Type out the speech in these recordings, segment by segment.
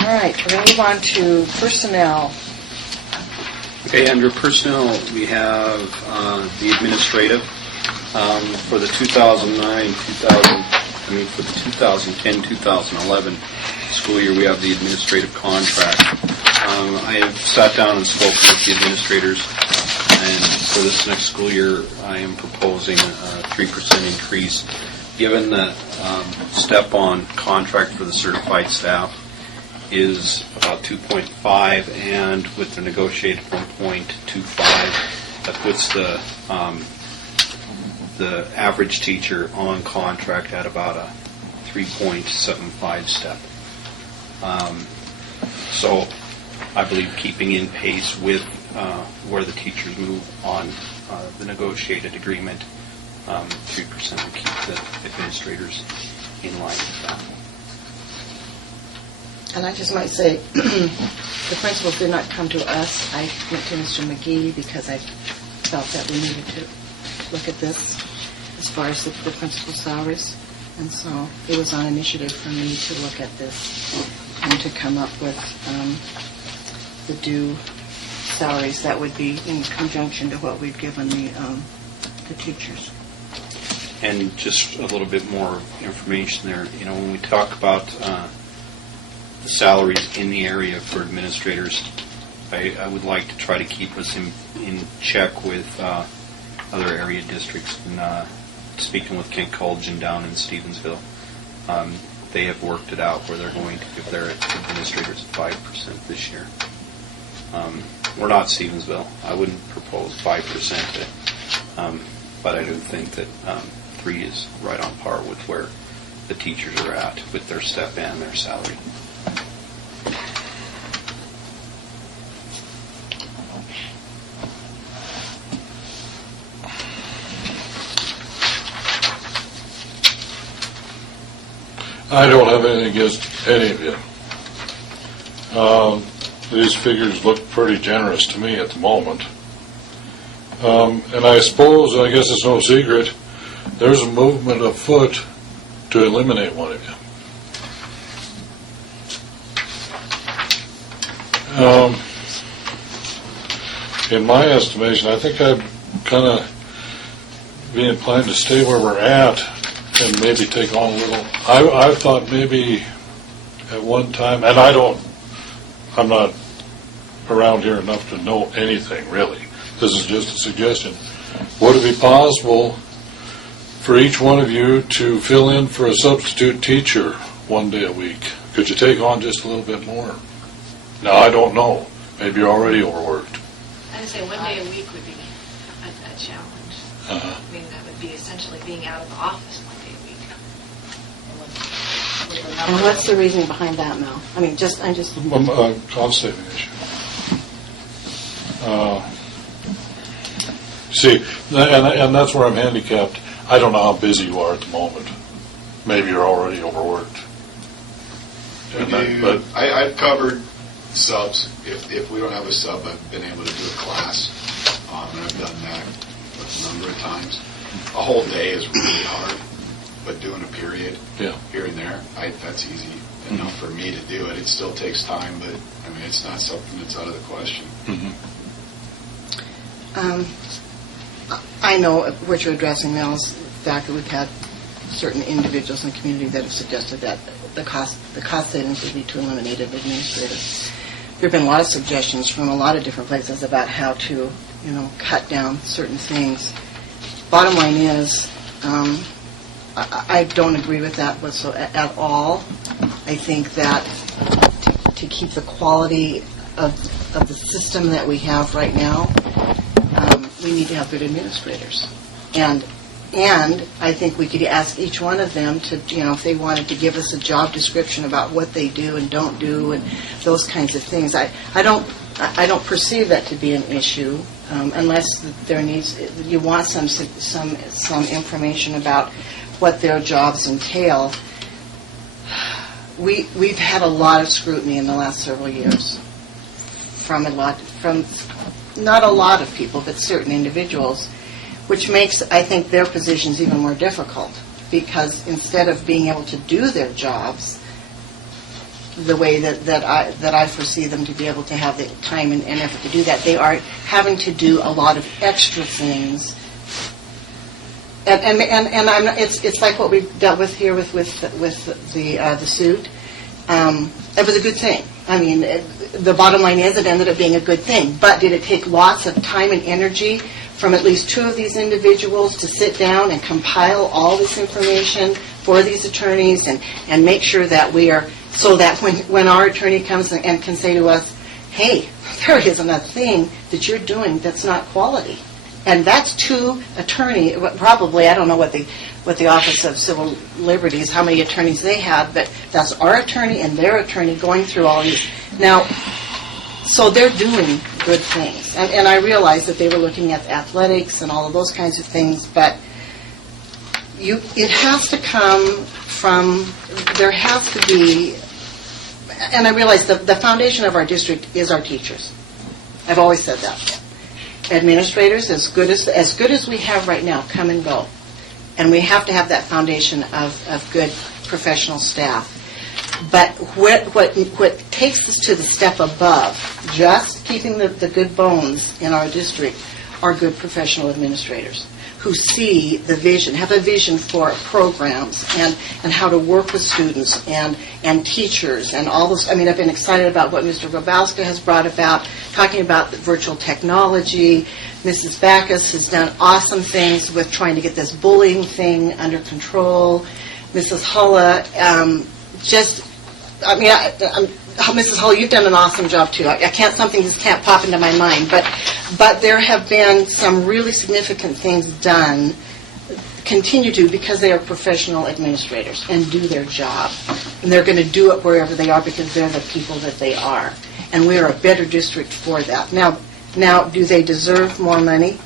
All right, we're going to move on to personnel. Okay, under personnel, we have the administrative for the 2010-2011 school year. We have the administrative contract. I have sat down and spoken with the administrators, and for this next school year, I am proposing a 3% increase. Given that step-on contract for the certified staff is about 2.5, and with the negotiated 1.25, that puts the average teacher on contract at about a 3.75 step. So I believe keeping in pace with where the teachers move on the negotiated agreement, 3% will keep the administrators in line with that. And I just might say, the principals did not come to us. I went to Mr. McGee because I felt that we needed to look at this as far as the principal salaries. And so it was on initiative for me to look at this and to come up with the due salaries that would be in conjunction to what we've given the teachers. And just a little bit more information there. You know, when we talk about the salaries in the area for administrators, I would like to try to keep us in check with other area districts. And speaking with Kent Collegian down in Stevensville, they have worked it out where they're going to give their administrators 5% this year. We're not Stevensville. I wouldn't propose 5%, but I do think that 3 is right on par with where the teachers are at with their step and their salary. I don't have anything against any of you. These figures look pretty generous to me at the moment. And I suppose, I guess it's no secret, there's a movement afoot to eliminate one of you. In my estimation, I think I'd kind of be inclined to stay where we're at and maybe take on a little. I thought maybe at one time, and I'm not around here enough to know anything really. This is just a suggestion. Would it be possible for each one of you to fill in for a substitute teacher 1 day a week? Could you take on just a little bit more? Now, I don't know. Maybe you're already overworked. I would say 1 day a week would be a challenge. I mean, that would be essentially being out of the office 1 day a week. And what's the reason behind that, Mel? I mean, I'm just... Cost saving issue. See, and that's where I'm handicapped. I don't know how busy you are at the moment. Maybe you're already overworked. I've covered subs. If we don't have a sub, I've been able to do a class, and I've done that a number of times. A whole day is really hard, but doing a period here and there, that's easy enough for me to do it. It still takes time, but I mean, it's not something that's out of the question. I know what you're addressing, Mel, is the fact that we've had certain individuals in the community that have suggested that the cost savings would be to eliminate administrators. There have been a lot of suggestions from a lot of different places about how to, cut down certain things. Bottom line is, I don't agree with that at all. I think that to keep the quality of the system that we have right now, we need to have good administrators. And I think we could ask each one of them to, if they wanted to give us a job description about what they do and don't do and those kinds of things. I don't perceive that to be an issue unless you want some information about what their jobs entail. We've had a lot of scrutiny in the last several years from not a lot of people, but certain individuals, which makes, I think, their positions even more difficult because instead of being able to do their jobs the way that I foresee them to be able to have the time and effort to do that, they are having to do a lot of extra things. And it's like what we dealt with here with the suit. It was a good thing. I mean, the bottom line is it ended up being a good thing. But did it take lots of time and energy from at least two of these individuals to sit down and compile all this information for these attorneys and make sure that we are, so that when our attorney comes and can say to us, hey, there isn't a thing that you're doing that's not quality. And that's two attorney, probably, I don't know what the Office of Civil Liberties, how many attorneys they have, but that's our attorney and their attorney going through all these. Now, so they're doing good things. And I realized that they were looking at athletics and all of those kinds of things, but it has to come from, there has to be, and I realize the foundation of our district is our teachers. I've always said that. Administrators, as good as we have right now, come and go. And we have to have that foundation of good professional staff. But what takes us to the step above, just keeping the good bones in our district, are good professional administrators who see the vision, have a vision for programs and how to work with students and teachers and all those. I mean, I've been excited about what Mr. Grabowska has brought about, talking about the virtual technology. Mrs. Backus has done awesome things with trying to get this bullying thing under control. Mrs. Hulla, Mrs. Hull, you've done an awesome job too. Something just can't pop into my mind, but there have been some really significant things done, continue to, because they are professional administrators and do their job. And they're going to do it wherever they are because they're the people that they are. And we are a better district for that. Now, do they deserve more money?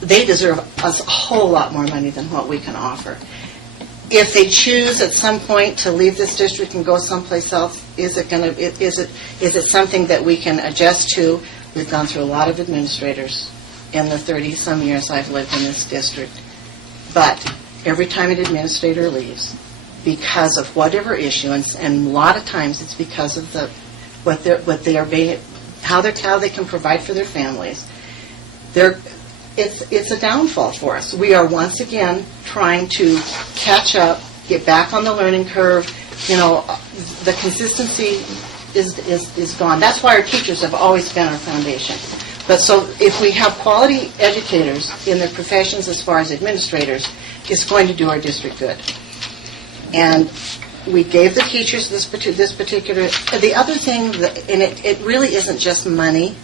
They deserve us a whole lot more money than what we can offer. If they choose at some point to leave this district and go someplace else, is it something that we can adjust to? We've gone through a lot of administrators in the 30-some years I've lived in this district. But every time an administrator leaves, because of whatever issue, and a lot of times it's because of how they can provide for their families, it's a downfall for us. We are once again trying to catch up, get back on the learning curve. You know, the consistency is gone. That's why our teachers have always been our foundation. But so if we have quality educators in their professions as far as administrators, it's going to do our district good. And we gave the teachers this particular. The other thing, and it really isn't just money.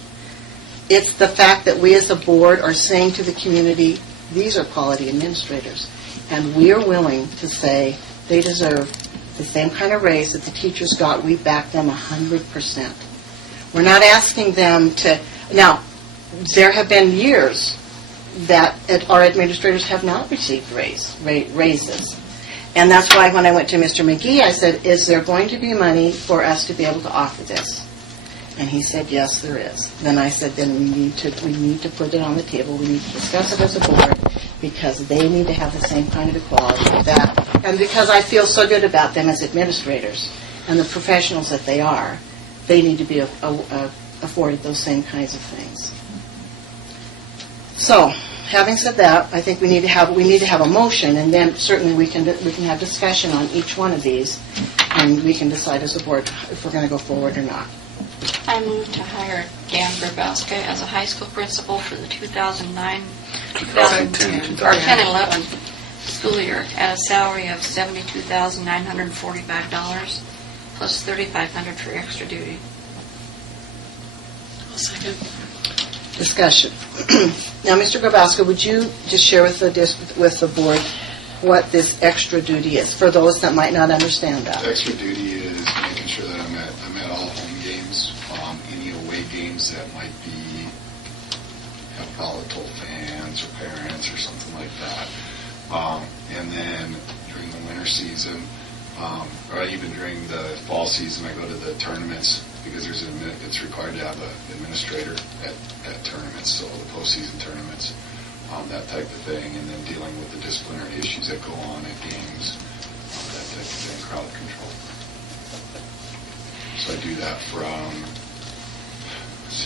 It's the fact that we as a board are saying to the community, these are quality administrators. And we are willing to say they deserve the same kind of raise that the teachers got. We back them 100%. We're not asking them to. Now, there have been years that our administrators have not received raises. And that's why when I went to Mr. McGee, I said, is there going to be money for us to be able to offer this? And he said, yes, there is. Then I said, then we need to put it on the table. We need to discuss it as a board because they need to have the same kind of equality with that. And because I feel so good about them as administrators and the professionals that they are, they need to be afforded those same kinds of things. So, having said that, I think we need to have a motion, and then certainly we can have discussion on each one of these, and we can decide as a board if we're going to go forward or not. I move to hire Dan Grabowska as a high school principal for the 2009, 2010, or 10-11 school year at a salary of $72,945 plus $3,500 for extra duty. I'll second. Discussion. Now, Mr. Grabowska, would you just share with the board what this extra duty is for those that might not understand that? Extra duty is making sure that I'm at all home games, any away games that might have volatile fans or parents or something like that. And then during the winter season, or even during the fall season, I go to the tournaments because it's required to have an administrator at tournaments, so the postseason tournaments. that type of thing, and then dealing with the disciplinary issues that go on at games, that type of thing, crowd control. So I do that from,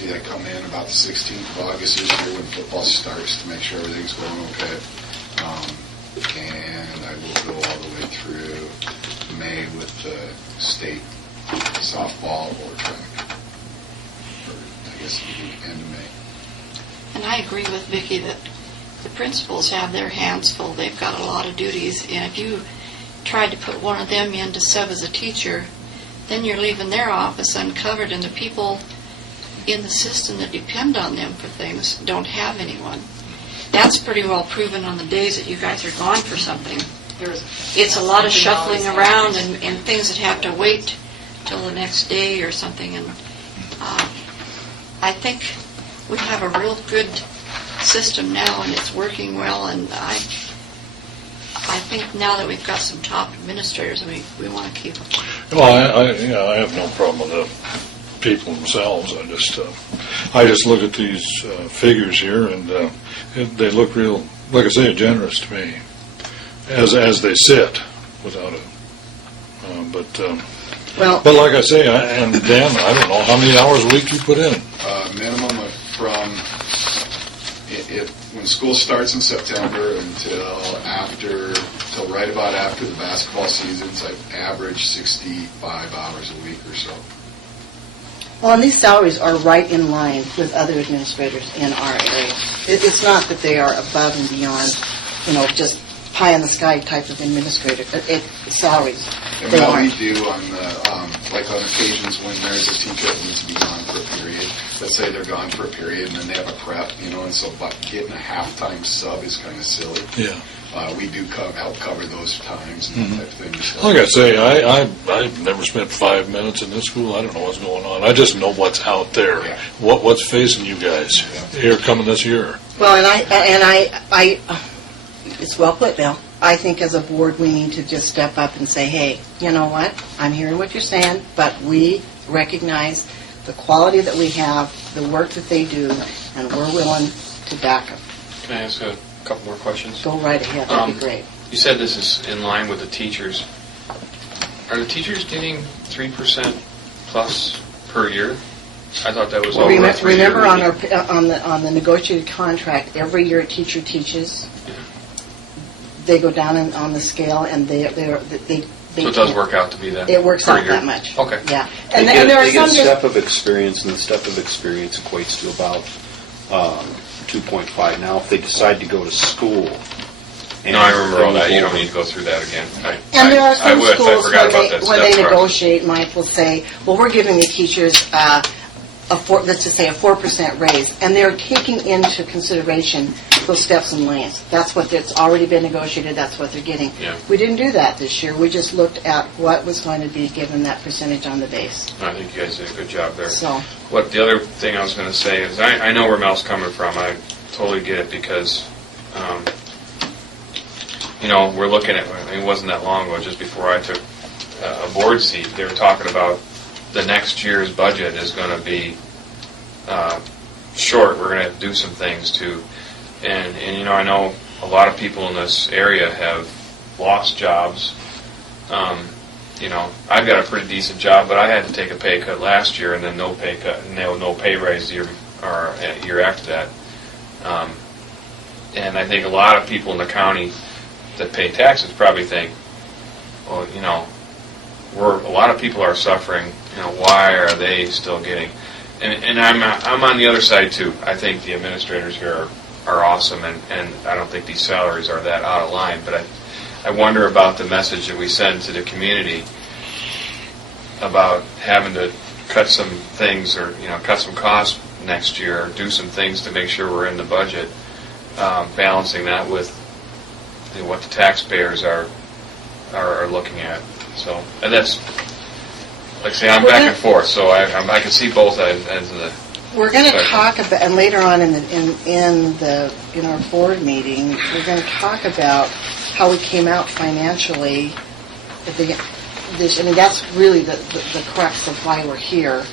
I come in about the 16th of August this year when football starts to make sure everything's going okay. And I will go all the way through May with the state softball or track. Or I guess it'll be the end of May. And I agree with Vicki that the principals have their hands full. They've got a lot of duties, and if you tried to put one of them in to sub as a teacher, then you're leaving their office uncovered, and the people in the system that depend on them for things don't have anyone. That's pretty well proven on the days that you guys are gone for something. It's a lot of shuffling around and things that have to wait till the next day or something. And I think we have a real good system now, and it's working well. And I think now that we've got some top administrators, we want to keep them. Well, I have no problem with the people themselves. I just look at these figures here, and they look real, like I say, generous to me, as they sit, without it. But like I say, and Dan, I don't know how many hours a week you put in. Minimum of when school starts in September until right about after the basketball seasons, I average 65 hours a week or so. Well, and these salaries are right in line with other administrators in our area. It's not that they are above and beyond, just pie in the sky type of administrator. It's salaries. And They what aren't. we do on occasions when there's a teacher that needs to be gone for a period, let's say they're gone for a period and then they have a prep, and so getting a halftime sub is kind of silly. Yeah. We do help cover those times and that type of thing. So Like I say, I've never spent 5 minutes in this school. I don't know what's going on. I just know what's out there. Yeah. What's facing you guys here coming this year. Well, and I it's well put, Bill. I think as a board we need to just step up and say, hey, you know what? I'm hearing what you're saying, but we recognize the quality that we have, the work that they do, and we're willing to back them. Can I ask a couple more questions? Go right ahead. That'd be great. You said this is in line with the teachers. Are the teachers getting 3% plus per year? I thought that was over a 3-year Remember meeting. on the negotiated contract, every year a teacher teaches. They go down on the scale, and they So it does work out to be that. It works per out year. that much. Okay. Yeah, They and get, there are they get some. step of experience, and the step of experience equates to about 2.5. Now, if they decide to go to school, No, I remember all that. You don't need to go through that again. And there are some I schools forgot about that when they step process. negotiate, Mike will say, well, we're giving the teachers let's just say a 4% raise, and they're taking into consideration those steps and lanes. That's what it's already been negotiated. That's what they're getting. Yeah. We didn't do that this year. We just looked at what was going to be given that percentage on the base. I think you guys did a good job there. So, What the other thing I was going to say is I know where Mel's coming from. I totally get it because, we're looking at, it wasn't that long ago, just before I took a board seat, they were talking about the next year's budget is going to be short. We're going to have to do some things to, and I know a lot of people in this area have lost jobs. I've got a pretty decent job, but I had to take a pay cut last year, and then no pay cut, and no pay raise the year after that. And I think a lot of people in the county that pay taxes probably think, well, a lot of people are suffering. Why are they still getting? And I'm on the other side too. I think the administrators here are awesome, and I don't think these salaries are that out of line. But I wonder about the message that we send to the community about having to cut some things or cut some costs next year, or do some things to make sure we're in the budget, balancing that with what the taxpayers are looking at. So, and that's, like I say, I'm back and forth, so I can see both ends of the. we're going to spectrum. talk about, and later on in our board meeting, we're going to talk about how we came out financially. That's really the crux of why we're here,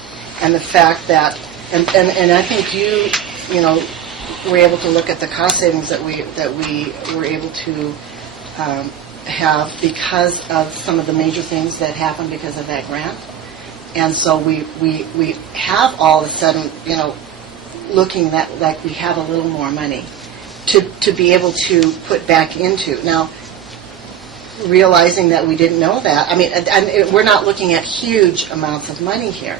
and the fact that, and I think were able to look at the cost savings that we were able to have because of some of the major things that happened because of that grant. And so we have all of a sudden, looking that like we have a little more money to be able to put back into. Now, realizing that we didn't know that, I mean, we're not looking at huge amounts of money here.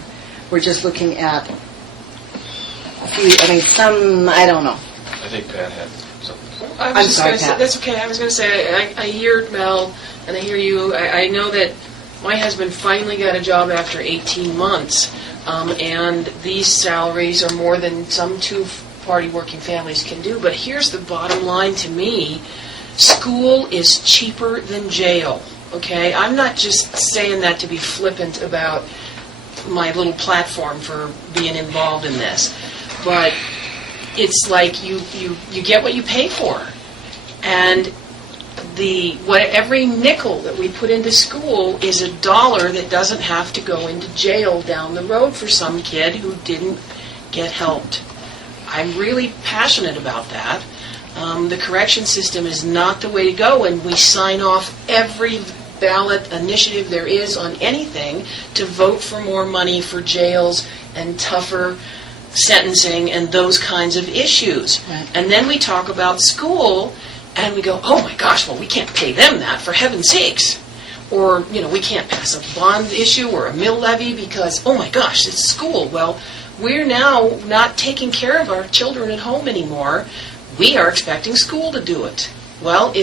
We're just looking at a few, some, I don't know. I think Pat had something. I'm sorry, Pat. That's okay. I was going to say, I hear Mel, and I hear you. I know that my husband finally got a job after 18 months, and these salaries are more than some two-party working families can do. But here's the bottom line to me. School is cheaper than jail, okay? I'm not just saying that to be flippant about my little platform for being involved in this, but it's like you get what you pay for. And every nickel that we put into school is $1 that doesn't have to go into jail down the road for some kid who didn't get helped. I'm really passionate about that. The correction system is not the way to go, and we sign off every ballot initiative there is on anything to vote for more money for jails and tougher sentencing and those kinds of issues. Right. And then we talk about school, and we go, oh my gosh, well, we can't pay them that, for heaven's sakes. Or, we can't pass a bond issue or a mill levy because, oh my gosh, it's school. Well, we're now not taking care of our children at home anymore. We are expecting school to do it. Well, if